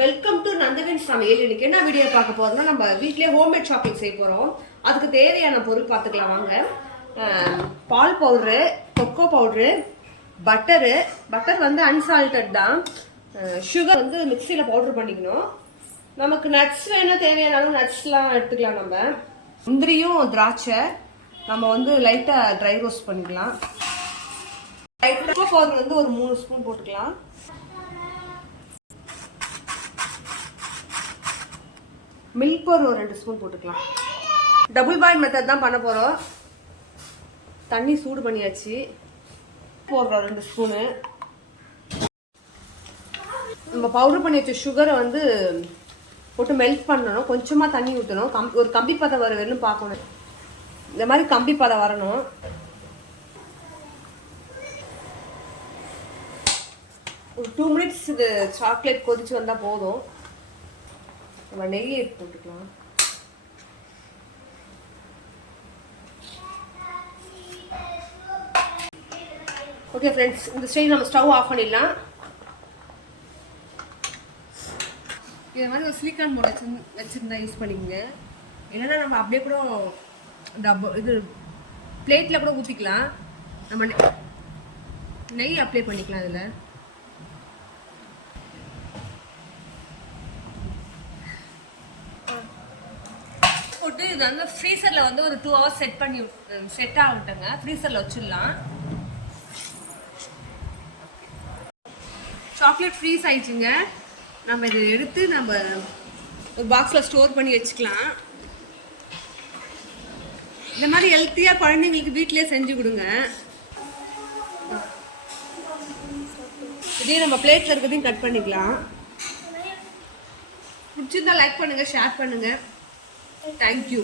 Welcome to நந்தவின் சமையல். இன்னைக்கு என்ன வீடியோ பார்க்க போறோம்னா, நம்ம வீட்லயே ஹோம்மேட் ஷாப்பிங் செய்ய போறோம். அதுக்கு தேவையான பொருள் பார்த்துக்கலாம் வாங்க. பால் பவுடரு, கொக்கோ பவுடரு, பட்டர் வந்து அன்சால்டட் தான். சுகர் வந்து மிக்சியில் பவுடர் பண்ணிக்கணும். நமக்கு நட்ஸ் வேணும், தேவையானாலும் நட்ஸ்லாம் எடுத்துக்கலாம். நம்ம முந்திரியும் திராட்சை நம்ம வந்து லைட்டாக ட்ரை ரோஸ்ட் பண்ணிக்கலாம். கொக்கோ பவுடர் வந்து ஒரு 3 ஸ்பூன் போட்டுக்கலாம். மில்க் பவுடர் ஒரு 2 ஸ்பூன் போட்டுக்கலாம். டபுள் பாயில் மெத்தட் தான் பண்ண போகிறோம். தண்ணி சூடு பண்ணியாச்சு. போடுறோம் 2 ஸ்பூனு. நம்ம பவுடர் பண்ணி வச்ச சுகரை வந்து போட்டு மெல்ட் பண்ணணும். கொஞ்சமாக தண்ணி ஊற்றணும். ஒரு கம்பி பதம் வர வரணும் பார்க்கணும். இந்த மாதிரி கம்பி பதம் வரணும். ஒரு 2 மினிட்ஸ் இது சாக்லேட் கொதிச்சு வந்தால் போதும். நம்ம நெய் போட்டுக்கலாம். ஓகே ஃப்ரெண்ட்ஸ், இந்த ஸ்டேஜ் நம்ம ஸ்டவ் ஆஃப் பண்ணிடலாம். இது மாதிரி ஒரு சிலிக்கான் மோட் வச்சுருந்தா யூஸ் பண்ணிக்கோங்க. இல்லைன்னா நம்ம அப்படியே கூட இது பிளேட்டில் கூட ஊற்றிக்கலாம். நம்ம நெய் அப்ளை பண்ணிக்கலாம். அதில் போட்டு இது வந்து ஃப்ரீசரில் வந்து ஒரு 2 ஹவர்ஸ் செட் ஆகட்டுங்க. ஃப்ரீசரில் வச்சிடலாம். சாக்லேட் ஃப்ரீஸ் ஆயிடுச்சுங்க. நம்ம இதை எடுத்து நம்ம ஒரு பாக்ஸில் ஸ்டோர் பண்ணி வச்சுக்கலாம். இந்த மாதிரி ஹெல்த்தியாக குழந்தைங்களுக்கு வீட்டிலே செஞ்சு கொடுங்க. இதே நம்ம பிளேட்டில் இருக்கிறதையும் கட் பண்ணிக்கலாம். பிடிச்சிருந்தா லைக் பண்ணுங்கள், ஷேர் பண்ணுங்கள். Thank you.